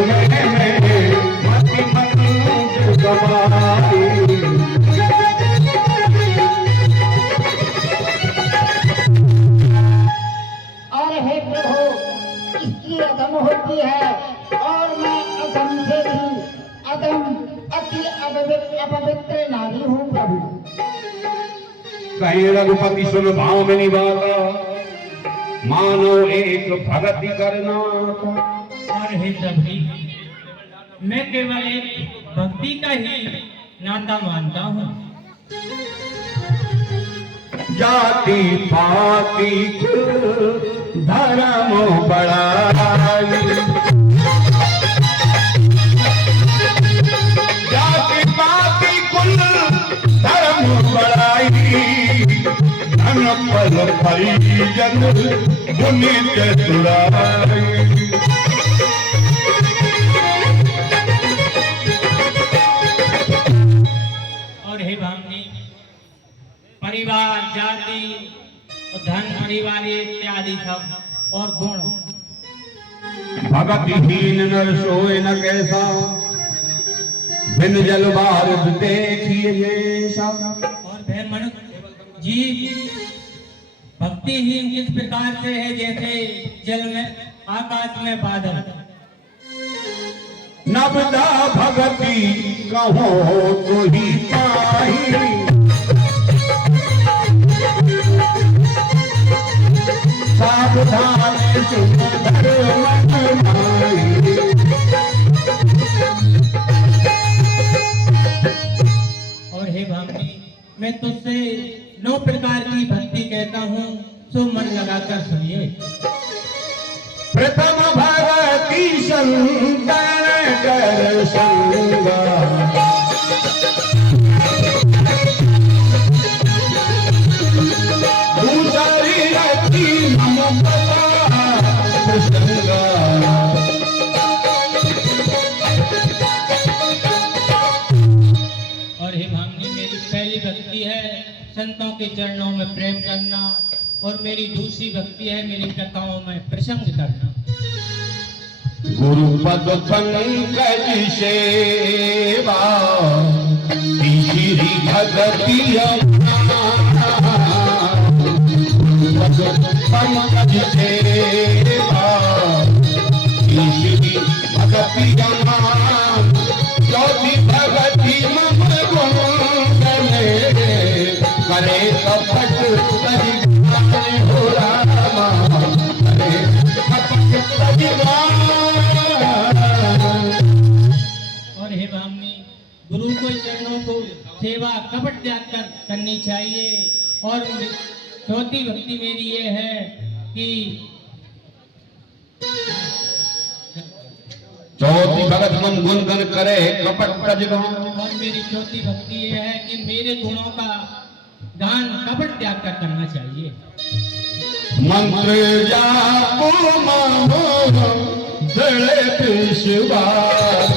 में मति मंद गवाई। और हे प्रभु, स्त्री अधम होती है और मैं अधम से भी अधम अति अपवित्र नारी हूँ प्रभु। कहीं रघुपति सुन भाव में निवारा, मानो एक भगति करना था। और हे सभी, मैं केवल एक भक्ति का ही नाता मानता हूँ। जाति पाति कुल धर्म बड़ाई, जाति पाति कुल धर्म बड़ाई, धन पल परिजन गुनि चतुराई। और हे भामनी, परिवार, जाति और धन, परिवार इत्यादि सब और गुण, भगतिहीन नर सोए न कैसा, बिन जल बारिश देखिए जैसा। और वह मनुष्य जीव भक्तिहीन किस प्रकार से है, जैसे जल में, आकाश में बादल। नबदा भगति कहो तो ही पाही, सावधान सुंदर मन माही। और हे भामनी, मैं तुझसे 9 प्रकार की भक्ति कहता हूँ, सो मन लगाकर सुनिए। प्रथम भगति संतन कर संगा, दूसरी रति ममता प्रसंगा। और हे भामनी, मेरी पहली भक्ति है संतों के चरणों में प्रेम करना, और मेरी दूसरी भक्ति है मेरी कथाओं में प्रसंग करना। गुरु पद पंकज सेवा, तीसरी भगति पद पंकज सेवा, तीसरी भगति चौथी भगति मम गुण करे कपट तजिगान हो रामा, करे कपट तजिगान। और हे भामनी, गुरु के चरणों को सेवा कपट त्याग कर करनी चाहिए। और चौथी भक्ति मेरी ये है कि चौथी भगत मन गुण गण करे कपट तजिगान। और मेरी चौथी भक्ति ये है कि मेरे गुणों का गान कपट त्याग कर करना चाहिए। मंत्र जापो मानो दृढ़ विश्वास,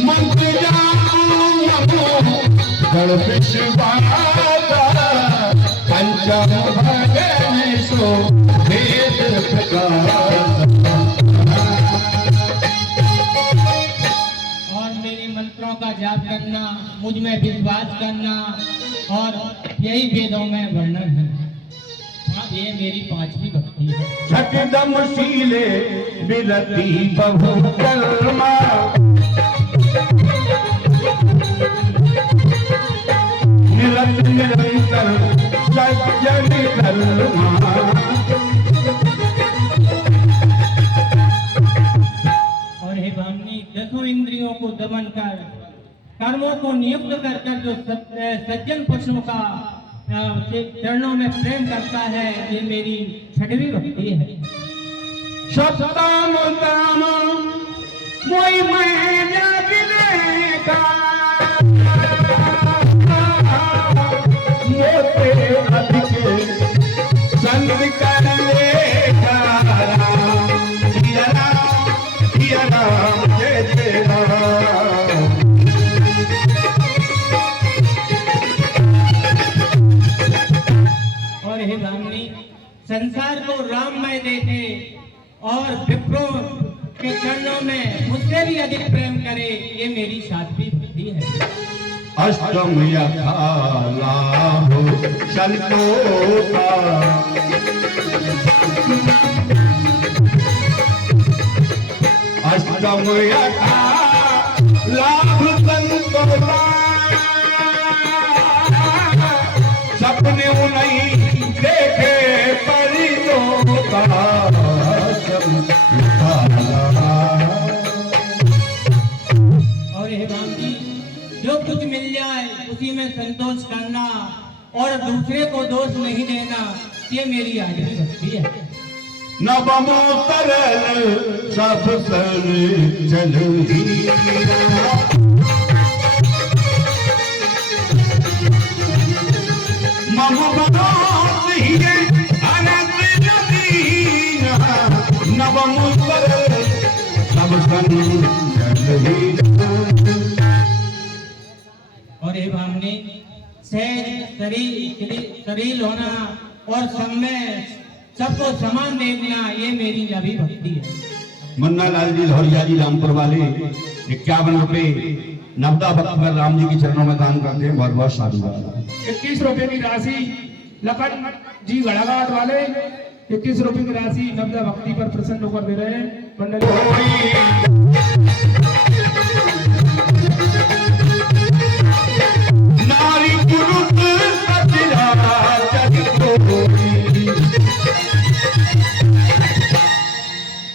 मंत्र जापो मानो दृढ़ विश्वास, पंचम भगन सो वेद प्रकाश। मंत्रों का जाप करना, मुझ में विश्वास करना, और यही वेदों में वर्णन है। हाँ, ये मेरी 5वीं भक्ति है। छठदम शीले विरति बहु कर्मा, निरत निरंतर सज्जन कर्मा। और हे भामनी, 10 इंद्रियों को दमन कर, कर्मों को नियुक्त कर कर जो सज्जन पुरुषों का चरणों में प्रेम करता है, ये मेरी 6वीं भक्ति है। सप्तम दाम मोई मैं जागने का, मोते अधिक संग कर लेगा। जिया राम जय जय राम। संसार को राममय देखे और विप्रों के चरणों में मुझसे भी अधिक प्रेम करे, ये मेरी सात्विक बुद्धि है। अष्टम यथा लाभो संतोषा अष्टम यथा लाभ संतोषा सपने नहीं देखे परितोषा और हे राम जी, जो कुछ मिल जाए उसी में संतोष करना और दूसरे को दोष नहीं देना, ये मेरी आखिरी भक्ति है। नवमो सरल सब सरल चल मम बनोत हीरे अनंत नदीना नवमो सरल सब सरल चल और हे भामनी, सहज शरीर होना और सब में सबको समान देखना, ये मेरी अभी भक्ति है। मन्ना लाल जी लहरिया जी रामपुर वाले 51 रुपए नवदा भक्त पर राम जी के चरणों में दान करते हैं। बहुत बहुत साधुवाद। 21 रुपए की राशि लखन जी गड़ाघाट वाले 21 रुपए की राशि नवदा भक्ति पर प्रसन्न होकर दे रहे हैं। मंडली नारी पुरुष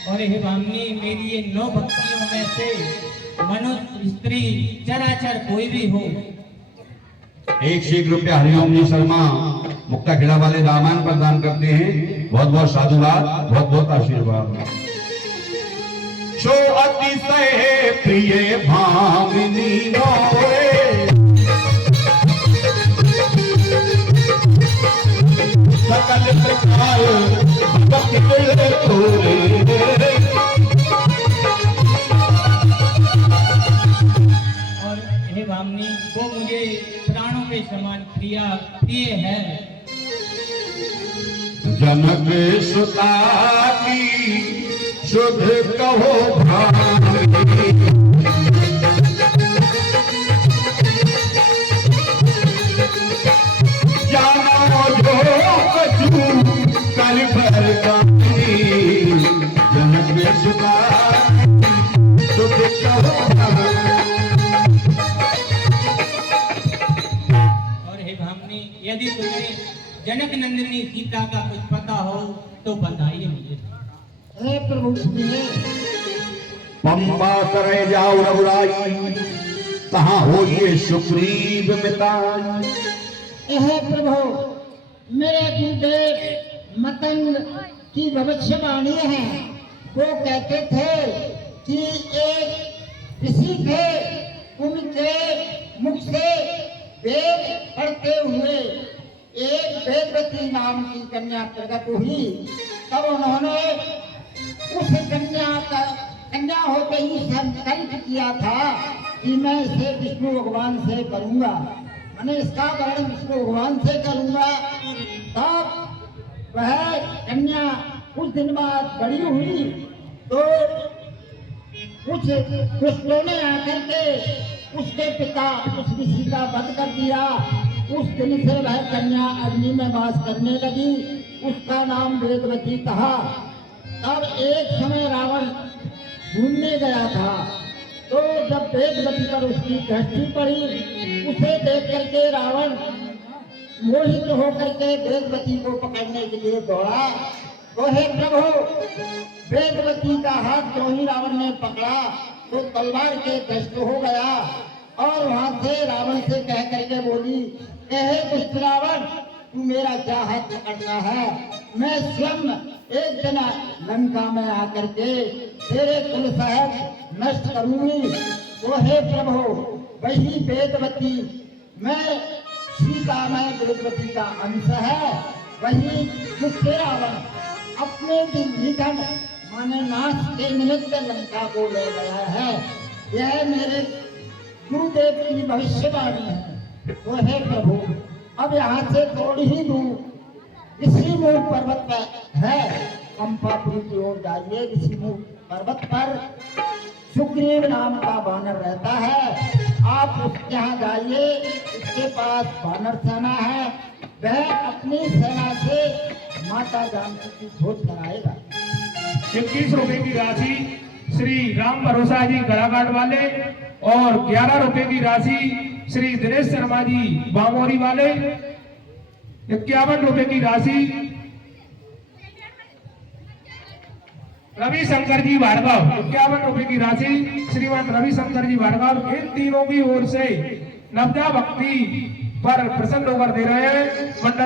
और हे भामनी, मेरी ये 9 भक्तियों में से मनुष्य स्त्री चराचर कोई भी हो। 1 रुपया हरिओम जी शर्मा मुक्ता खेड़ा वाले रामायण पर दान करते हैं। बहुत बहुत साधुवाद, बहुत बहुत आशीर्वाद। सो अतिशय प्रिय भामिनी मोरे सकल प्रकार भक्ति तोरे और हे भामनी, वो मुझे प्राणों के समान प्रिय है। जनक सुता की शुद्ध कहो भाई जानो जो कछु कल भर जनक सुता शुद्ध कहो भाई। और हे भामनी, यदि तुम्हें जनक नंदिनी सीता का कुछ पता हो तो बताइए मुझे। हे प्रभु सुनिए। पंबा करे जाओ रघुराई कहाँ हो ये सुग्रीव मिताई। हे प्रभु, मेरे गुरुदेव मतंग की भविष्यवाणी है। वो कहते थे कि एक ऋषि थे, उनके मुख से वेद पढ़ते हुए एक वेदवती नाम की कन्या प्रकट हुई। तब उन्होंने उस कन्या होते ही संकल्प किया था कि मैं इसे विष्णु भगवान से करूंगा, मैंने इसका वर्णन विष्णु भगवान से करूंगा। तब वह कन्या कुछ दिन बाद बड़ी हुई तो कुछ दुष्टों ने आकर के उसके पिता उस ऋषि का वध कर दिया। उस दिन से वह कन्या अग्नि में वास करने लगी। उसका नाम वेदवती था। तब एक समय रावण ढूंढने गया था, तो जब वेदवती पर उसकी दृष्टि पड़ी, उसे देख करके रावण मोहित होकर के वेदवती को पकड़ने के लिए दौड़ा। तो हे प्रभु, वेदवती का हाथ जो ही रावण ने पकड़ा तो तलवार के दष्ट हो गया और वहां से रावण से कह करके बोली, हे दुष्ट रावण, तू मेरा क्या हाथ पकड़ना है? मैं स्वयं एक दिन लंका में आकर के तेरे कुल सहज नष्ट करूंगी। तो हे प्रभु, वही वेदवती, मैं सीता में वेदवती का अंश है, वही मुझसे रावण अपने निधन माने नाश के निमित्त लंका को ले गया है। यह मेरे गुरुदेव की भविष्यवाणी है। तो हे प्रभु, अब यहाँ से थोड़ी ही दूर ऋषिमूल पर्वत पर है, कंपापुरी की ओर जाइए। ऋषिमूल पर्वत पर सुग्रीव नाम का वानर रहता है, आप उसके यहाँ जाइए। उसके पास वानर सेना है, वह अपनी सेना से माता जानकी की खोज कराएगा। 21 रुपए की राशि श्री राम भरोसा जी गड़ाघाट वाले और 11 रुपए की राशि श्री दिनेश शर्मा जी बामोरी वाले। 51 रुपए की राशि रवि शंकर जी भार्गव। 51 रुपए की राशि श्रीमान रवि शंकर जी भार्गव। इन तीनों की ओर से नवदा भक्ति पर प्रसन्न होकर दे रहे हैं। मंडल